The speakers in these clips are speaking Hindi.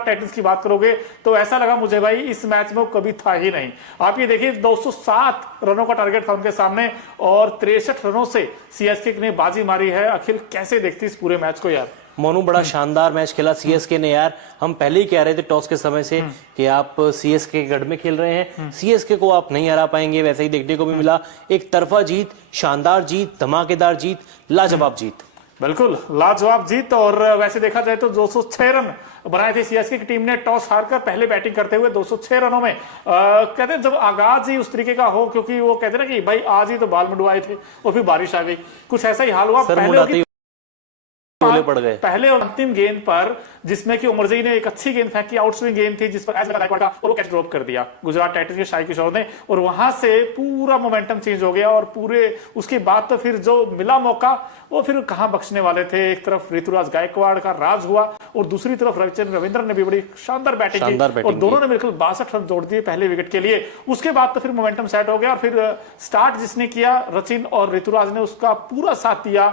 टाइटंस की बात करोगे तो ऐसा लगा मुझे भाई इस मैच में वो कभी था ही नहीं। आप ये देखिए 207 रनों का टारगेट था उनके सामने और 63 रनों से सीएसके ने बाजी मारी है। अखिल कैसे देखती इस पूरे मैच को यार? मोनू बड़ा शानदार मैच खेला सीएसके ने यार। हम पहले ही कह रहे थे टॉस के समय से कि आप सीएसके के गढ़ में खेल रहे हैं, सीएसके को आप नहीं हरा पाएंगे। वैसे ही देखने को भी मिला, एक तरफा जीत, शानदार जीत, धमाकेदार जीत, लाजवाब जीत। बिल्कुल लाजवाब जीत। और वैसे देखा जाए तो 206 रन बनाए थे सीएसके की टीम ने टॉस हारकर पहले बैटिंग करते हुए 206 रनों में। कहते हैं जब आगाज ही उस तरीके का हो, क्योंकि वो कहते हैं ना कि भाई आज ही तो बाल मंडवाए थे और फिर बारिश आ गई, कुछ ऐसा ही हाल हुआ। पहले और अंतिम गेंद पर जिसमें कि उमरजई ने एक अच्छी गेंद फेंकी, आउटस्विंग गेंद थी जिस पर एस गायकवाड़ का और वो कैच ड्रॉप कर दिया गुजरात टाइटंस के शाही किशोर ने, और वहां से पूरा मोमेंटम चेंज हो गया। और पूरे उसके बाद तो फिर जो मिला मौका वो फिर कहां बख्शने वाले थे। एक तरफ ऋतुराज गायकवाड़ का राज हुआ और दूसरी तरफ रविचंद्रन रविंद्र ने भी बड़ी शानदार बैटिंग की और दोनों ने बिल्कुल 62 रन जोड़ दिए पहले विकेट के लिए। उसके बाद तो फिर मोमेंटम सेट हो गया और फिर स्टार्ट जिसने किया रचिन और ऋतुराज ने उसका पूरा साथ दिया।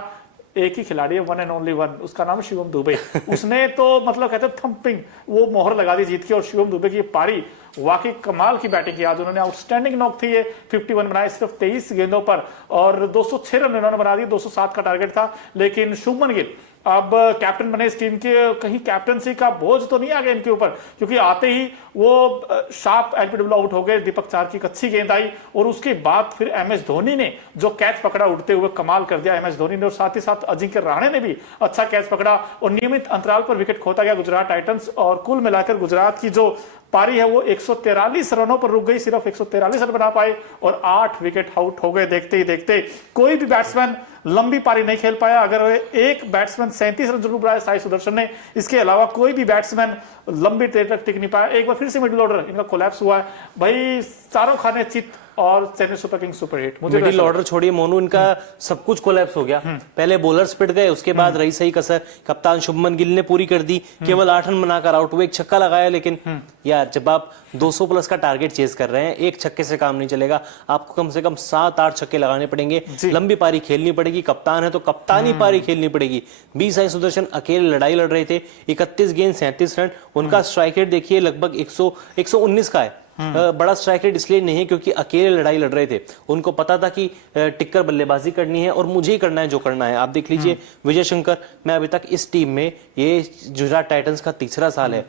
एक ही खिलाड़ी है, वन एंड ओनली वन, उसका नाम शिवम दुबे। उसने तो मतलब कहते थंपिंग वो मोहर लगा दी जीत की। और शिवम दुबे की पारी वाकई कमाल की बैटिंग की आज उन्होंने, आउटस्टैंडिंग नॉक थी ये। 51 बनाए सिर्फ 23 गेंदों पर और 206 रन उन्होंने बना दिए। 207 का टारगेट था, लेकिन शुभमन गिल अब कैप्टन बने इस टीम के। कहीं कैप्टनसी का बोझ तो नहीं आ गया इनके ऊपर, क्योंकि आते ही वो शार्प एलबीडब्ल्यू आउट हो गए। दीपक चार की अच्छी गेंद आई और उसके बाद फिर एमएस धोनी ने जो कैच पकड़ा उड़ते हुए कमाल कर दिया एमएस धोनी ने, और साथ ही साथ अजिंक्य रहाणे ने भी अच्छा कैच पकड़ा और नियमित अंतराल पर विकेट खोता गया गुजरात टाइटंस। और कुल मिलाकर गुजरात की जो पारी है वो 143 रनों पर रुक गई, सिर्फ 143 रन बना पाए और 8 विकेट आउट हो गए। देखते ही देखते कोई भी बैट्समैन लंबी पारी नहीं खेल पाया। अगर एक बैट्समैन 37 रन जरूर बनाए साई सुदर्शन ने, इसके अलावा कोई भी बैट्समैन लंबी देर तक टिक नहीं पाया। एक बार फिर से मिडिल ऑर्डर इनका कोलैप्स हुआ है भाई। चारों खाने चित और Chennai super Kings super hit. Middle order छोड़िए मोनू, इनका सब कुछ कोलैप्स हो गया। पहले बॉलर्स पिट गए, उसके बाद रही सही कसर कप्तान शुभमन गिल ने पूरी कर दी। केवल 8 रन बनाकर आउट हुए, एक छक्का लगाया। लेकिन यार जब आप 200 प्लस का टारगेट चेज कर रहे हैं, एक छक्के से काम नहीं चलेगा। आपको कम से कम 7-8 छक्के लगाने पड़ेंगे, लंबी पारी खेलनी पड़ेगी। कप्तान है तो कप्तानी पारी खेलनी पड़ेगी। बी साई सुदर्शन अकेले लड़ाई लड़ रहे थे। 31 गेंद 37 रन, उनका स्ट्राइक रेट देखिए लगभग 119 का है। बड़ा स्ट्राइक रेट इसलिए नहीं है क्योंकि अकेले लड़ाई लड़ रहे थे। उनको पता था कि टिक्कर बल्लेबाजी करनी है और मुझे ही करना है जो करना है। आप देख लीजिए विजय शंकर, मैं अभी तक इस टीम में, ये गुजरात टाइटंस का तीसरा साल है,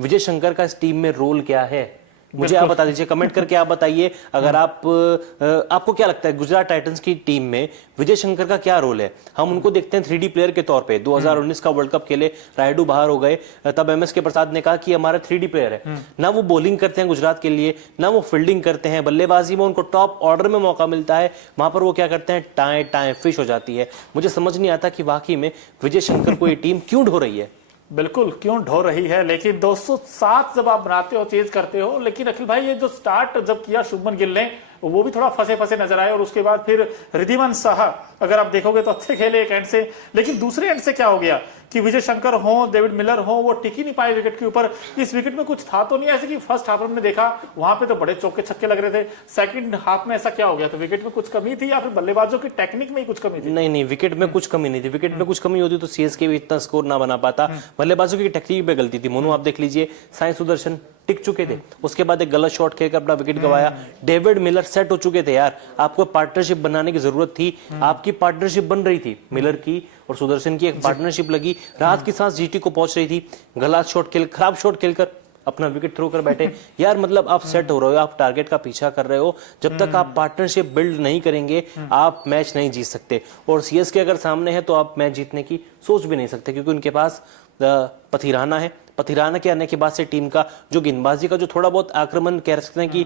विजय शंकर का इस टीम में रोल क्या है मुझे आप बता दीजिए, कमेंट करके आप बताइए। अगर आपको क्या लगता है गुजरात टाइटंस की टीम में विजय शंकर का क्या रोल है? हम उनको देखते हैं 3D प्लेयर के तौर पे। 2019 का वर्ल्ड कप खेले, रायडू बाहर हो गए, तब एमएस के प्रसाद ने कहा कि हमारा 3D प्लेयर है। ना वो बॉलिंग करते हैं गुजरात के लिए, ना वो फील्डिंग करते हैं। बल्लेबाजी में उनको टॉप ऑर्डर में मौका मिलता है, वहां पर वो क्या करते हैं, टाएं टाएं फिश हो जाती है। मुझे समझ नहीं आता कि वाकई में विजय शंकर को ये टीम क्यों ढो रही है। बिल्कुल क्यों ढो रही है, लेकिन 207 जब आप बनाते हो, चेज करते हो। लेकिन अखिल भाई ये जो स्टार्ट जब किया शुभमन गिल ने, वो भी थोड़ा फंसे फंसे नजर आए। और उसके बाद फिर रिद्धिमान साहा अगर आप देखोगे तो अच्छे खेले एक एंड से, लेकिन दूसरे एंड से क्या हो गया कि विजय शंकर हो, डेविड मिलर हो, वो टिक ही नहीं पाए विकेट के ऊपर। इस विकेट में कुछ था तो नहीं ऐसे कि फर्स्ट हाफ में देखा वहां पे तो बड़े चौके छक्के लग रहे थे, सेकंड हाफ में ऐसा क्या हो गया? तो विकेट में कुछ कमी थी या फिर बल्लेबाजों की टेक्निक में ही कुछ कमी थी? नहीं, विकेट में कुछ कमी नहीं थी। विकेट में कुछ कमी होती तो सीएसके भी इतना स्कोर ना बना पाता। बल्लेबाजों की टेक्निक पे गलती थी। मोनू आप देख लीजिए, साई सुदर्शन टिक चुके थे, उसके बाद एक गलत शॉट खेलकर अपना विकेट गवाया। डेविड मिलर सेट हो चुके थे यार, आपको पार्टनरशिप बनाने की जरूरत थी। आपकी पार्टनरशिप बन रही थी, मिलर की और सुदर्शन की एक पार्टनरशिप लगी, रात की सांस जीटी को पहुंच रही थी। गलत शॉट खेल, खराब शॉट खेलकर अपना विकेट थ्रो कर बैठे यार। मतलब आप सेट हो रहे हो, आप टारगेट का पीछा कर रहे हो। जब तक आप पार्टनरशिप बिल्ड नहीं करेंगे आप मैच नहीं जीत सकते। और सीएसके अगर सामने है तो आप मैच जीतने की सोच भी नहीं सकते, क्योंकि उनके पास पथिराना है। पथिराना के आने के बाद से टीम का जो गेंदबाजी का जो थोड़ा बहुत आक्रमण कह सकते हैं कि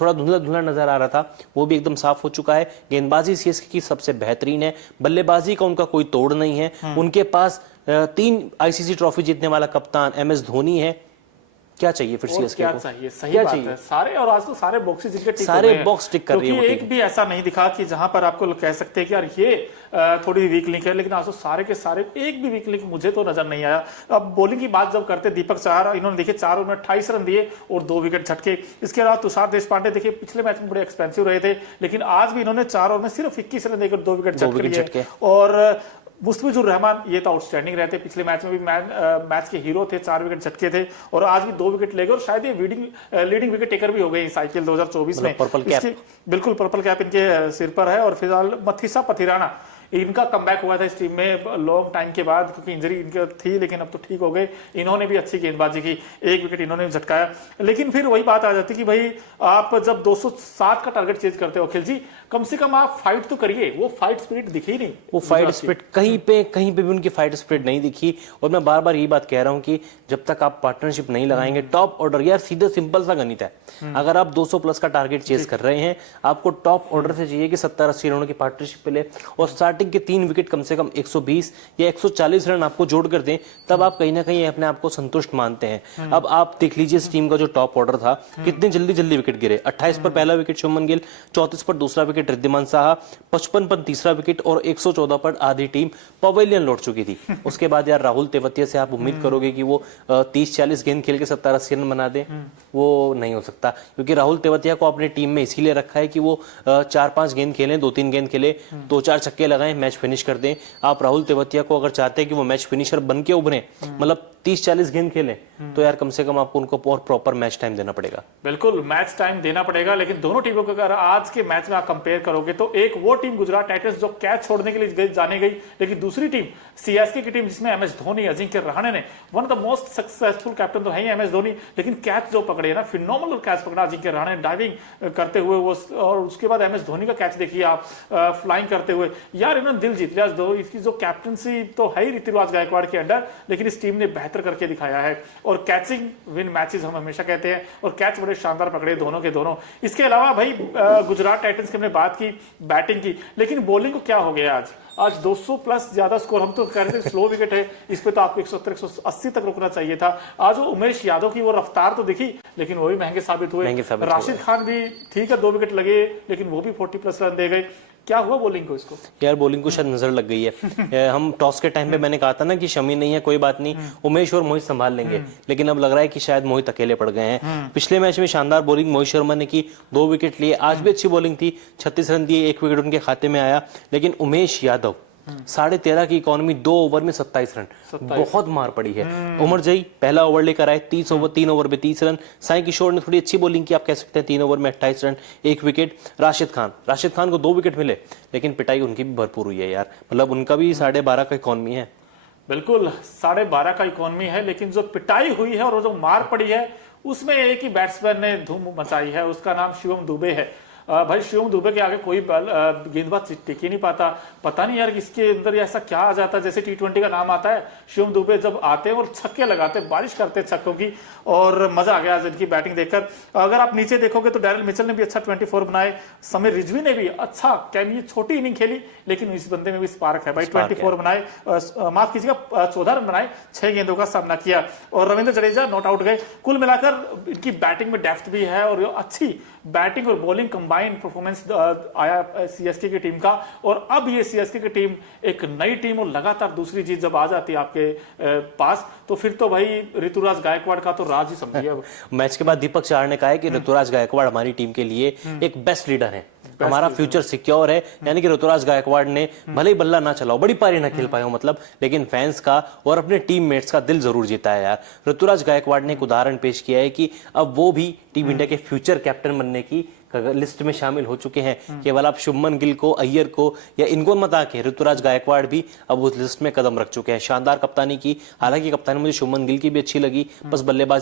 थोड़ा धुंधला धुंधला नजर आ रहा था, वो भी एकदम साफ हो चुका है। गेंदबाजी सीएसके की सबसे बेहतरीन है, बल्लेबाजी का उनका कोई तोड़ नहीं है। उनके पास 3 आईसीसी ट्रॉफी जीतने वाला कप्तान एमएस धोनी है। क्या चाहिए फिर सीएसके को? चाहिए, सही बात है। सारे और आज तो सारे बॉक्सेस जिनके टिक सारे बॉक्स टिक कर रही है। एक भी ऐसा नहीं दिखा कि जहां पर आपको कह सकते हैं कि यार ये थोड़ी वीक लिंक है, लेकिन आज तो सारे के सारे एक भी वीक लिंक मुझे तो नजर नहीं आया। अब बॉलिंग की बात जब करते, दीपक चाहर इन्होंने देखिए 4 ओवर में 28 रन दिए और 2 विकेट झटके। इसके अलावा तुषार देशपांडे देखिए पिछले मैच में बड़े एक्सपेंसिव रहे थे, लेकिन आज भी इन्होंने 4 ओवर में सिर्फ 21 रन देकर 2 विकेट झटके। और मुस्तफिजुर रहमान ये तो आउटस्टैंडिंग रहते, पिछले मैच में भी मैच के हीरो थे, 4 विकेट झटके थे और आज भी 2 विकेट ले गए और शायद ये लीडिंग विकेट टेकर भी हो गए इस IPL 2024 में। पर्पल कैप, बिल्कुल पर्पल कैप इनके सिर पर है। और फिलहाल मथीसा पथिराना इनका कमबैक हुआ था इस टीम में लॉन्ग टाइम के बाद, क्योंकि इंजरी इनकी थी, लेकिन अब तो ठीक हो गए। इन्होंने भी अच्छी गेंदबाजी की, 1 विकेट इन्होंने झटकाया। लेकिन फिर वही बात आ जाती कि भाई आप जब 207 का टारगेट चेज करते हो अखिल जी, कम से कम आप फाइट तो करिए। वो फाइट स्पिरिट दिखी ही नहीं, वो फाइट स्पिरिट कहीं पे भी उनकी फाइट स्पिरिट नहीं दिखी। और मैं बार बार यही बात कह रहा हूं कि जब तक आप पार्टनरशिप नहीं लगाएंगे, टॉप ऑर्डर, यार सीधे सिंपल सा गणित है, अगर आप 200 प्लस का टारगेट चेज कर रहे हैं, आपको टॉप ऑर्डर से चाहिए कि 70-80 रनों की पार्टनरशिप मिले और स्टार्टिंग के 3 विकेट कम से कम 120 या 140 रन आपको जोड़ कर दें, तब आप कहीं ना कहीं अपने आप को संतुष्ट मानते हैं। अब आप देख लीजिए इस टीम का जो टॉप ऑर्डर था, कितने जल्दी विकेट गिरे। 28 पर पहला विकेट शुभमन गिल, 34 पर दूसरा विकेट रिद्धिमान साहा, 55 पर तीसरा विकेट और 114 पर आधी टीम पवेलियन लौट चुकी थी। उसके बाद यार राहुल तेवतिया से आप उम्मीद करोगे कि वो 30-40 गेंद खेल के 70-80 रन बना दे, वो नहीं हो सकता। क्योंकि राहुल तेवतिया को अपनी टीम में इसीलिए रखा है कि वो 4-5 गेंद खेलें, 2-3 गेंद खेले, 2-4 छक्के लगाएं, मैच फिनिश कर दें। आप राहुल तेवतिया को अगर चाहते हैं कि वो मैच फिनिशर बन के उभरे, मतलब 30-40 गेंद खेलें, तो यार कम से कम आपको उनको और प्रॉपर मैच टाइम देना पड़ेगा। बिल्कुल मैच टाइम देना पड़ेगा। लेकिन दोनों टीमों को अगर आज के मैच में आप कंपेयर करोगे तो एक वो टीम गुजरात टाइटंस जो कैच छोड़ने के लिए जाने गई, लेकिन दूसरी टीम CSK की टीम जिसमें MS धोनी, अजिंक्य रहाणे ने, one of the most successful captain तो है ही MS धोनी, लेकिन कैच जो पकड़े ना, फिनोमिनल कैच पकड़ा अजिंक्य रहाणे डाइविंग करते हुए वो, और उसके बाद MS धोनी का कैच देखिए आप फ्लाइंग करते हुए, यार इन्होंने दिल जीत लिया। इसकी जो कैप्टनसी तो है ही ऋतुराज गायकवाड़ के अंडर, लेकिन इस टीम ने बेहतर करके दिखाया है। और कैचिंग विन मैचेस हम हमेशा कहते हैं, और कैच बड़े शानदार पकड़े दोनों के दोनों। इसके अलावा भाई गुजरात टाइटंस की हमने बात की बैटिंग की, लेकिन बॉलिंग को क्या हो गया आज 200 प्लस ज्यादा स्कोर, हम तो कह रहे थे स्लो विकेट है, इस पे तो आपको 170-180 तक रुकना चाहिए था। आज वो उमेश यादव की वो रफ्तार तो दिखी, लेकिन वो भी महंगे साबित हुए। राशिद खान भी ठीक है, 2 विकेट लगे, लेकिन वो भी 40 प्लस रन दे गए। क्या हुआ बॉलिंग को? इसको यार बॉलिंग को शायद नजर लग गई है। हम टॉस के टाइम पे मैंने कहा था ना कि शमी नहीं है, कोई बात नहीं, उमेश और मोहित संभाल लेंगे, लेकिन अब लग रहा है कि शायद मोहित अकेले पड़ गए हैं। पिछले मैच में शानदार बॉलिंग मोहित शर्मा ने की, 2 विकेट लिए, आज भी अच्छी बॉलिंग थी, 36 रन दिए, 1 विकेट उनके खाते में आया। लेकिन उमेश यादव 13.5 की इकोनॉमी, 2 ओवर में 27 रन, बहुत मार पड़ी है। उमर जई पहला ओवर लेकर आए, 3 ओवर में 30 रन। साई किशोर ने थोड़ी अच्छी बॉलिंग की, आप कह सकते हैं, 3 ओवर में 28 रन, 1 विकेट। राशिद खान को 2 विकेट मिले, लेकिन पिटाई उनकी भी भरपूर हुई है यार, मतलब उनका भी 12.5 का इकोनॉमी है। बिल्कुल 12.5 का इकोनॉमी है, लेकिन जो पिटाई हुई है और जो मार पड़ी है, उसमें एक ही बैट्समैन ने धूम मचाई है, उसका नाम शिवम दुबे है। भाई शिवम दुबे के आगे कोई गेंदबाज टिक ही नहीं पाता। पता नहीं यार इसके अंदर ऐसा क्या आ जाता है, जैसे T20 का नाम आता है, शिवम दुबे जब आते हैं और छक्के लगाते हैं, बारिश करते हैं छक्कों की, और मजा आ गया आज इनकी बैटिंग देखकर। अगर आप नीचे देखोगे तो डैरिल मिचेल ने भी अच्छा 24 बनाए, समीर रिजवी ने भी अच्छा, ये छोटी इनिंग खेली, लेकिन इस बंदे में भी स्पार्क है भाई, 24 बनाए, माफ कीजिएगा 14 रन बनाए, 6 गेंदों का सामना किया। और रविंद्र जडेजा नॉट आउट गए। कुल मिलाकर इनकी बैटिंग में डेप्थ भी है और अच्छी बैटिंग और बॉलिंग कंबाइंड परफॉर्मेंस आया CSK की टीम का। और अब ये CSK की टीम एक नई टीम और लगातार दूसरी जीत जब आ जाती है आपके पास, तो फिर तो भाई ऋतुराज गायकवाड़ का तो राज ही समझिए। मैच के बाद दीपक चाहर ने कहा है कि ऋतुराज गायकवाड़ हमारी टीम के लिए एक बेस्ट लीडर है, हमारा फ्यूचर सिक्योर है। यानी कि ऋतुराज गायकवाड़ ने भले ही बल्ला ना चलाओ, बड़ी पारी ना खेल पाए हो मतलब, लेकिन फैंस का और अपने टीममेट्स का दिल जरूर जीता है यार। ऋतुराज गायकवाड़ ने एक उदाहरण पेश किया है कि अब वो भी टीम इंडिया के फ्यूचर कैप्टन बनने की लिस्ट में शामिल हो चुके हैं। केवल आप शुभमन गिल को, अय्यर को या इनको मत आके, ऋतुराज गायकवाड़ भी अब उस लिस्ट में कदम रख चुके हैं। शानदार कप्तानी की, हालांकि कप्तानी मुझे शुभमन गिल की भी अच्छी लगी, बस बल्लेबाजी